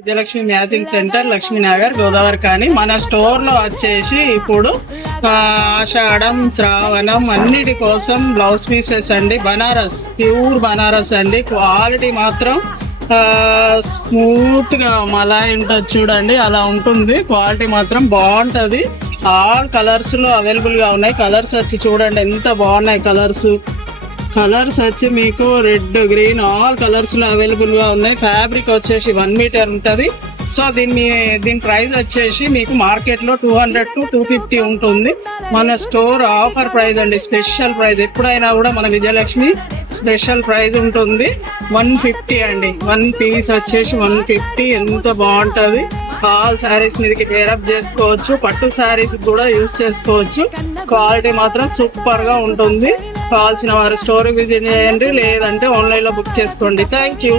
Vijayalakshmi matching centre, Lakshmi Nagar, Godavari. కానీ మన store లో వచ్చేసి ఇప్పుడు ఆషాఢం, శ్రావణం అన్నిటి కోసం బ్లౌజ్ పీసెస్ అండి. బనారస్, ప్యూర్ బనారస్ అండి. క్వాలిటీ మాత్రం స్మూత్ గా మలాయి ఉంటుంది చూడండి, అలా ఉంటుంది. క్వాలిటీ మాత్రం బాగుంటది. ఆల్ కలర్స్ లో అవైలబుల్ గా ఉన్నాయి. కలర్స్ వచ్చి చూడండి ఎంత బాగున్నాయి. కలర్స్ వచ్చి మీకు రెడ్, గ్రీన్ ఆల్ కలర్స్ లో అవైలబుల్ గా ఉన్నాయి. ఫ్యాబ్రిక్ వచ్చేసి 1 మీటర్ ఉంటుంది. సో దీని ప్రైస్ వచ్చేసి మీకు మార్కెట్ లో 200 to 250 ఉంటుంది. మన స్టోర్ ఆఫర్ ప్రైస్ అండి, స్పెషల్ ప్రైస్. ఎప్పుడైనా కూడా మన విజయలక్ష్మి స్పెషల్ ప్రైస్ ఉంటుంది 150 అండి. 1 పీస్ వచ్చేసి 150. ఎంత బాగుంటుంది. ఆల్ శారీస్ మీదకి పేరప్ చేసుకోవచ్చు, పట్టు శారీస్ కూడా యూస్ చేసుకోవచ్చు. క్వాలిటీ మాత్రం సూపర్ గా ఉంటుంది. కావాల్సిన వారు స్టోర్ విజిట్ చేయండి, లేదంటే ఆన్లైన్ లో బుక్ చేసుకోండి. Thank you.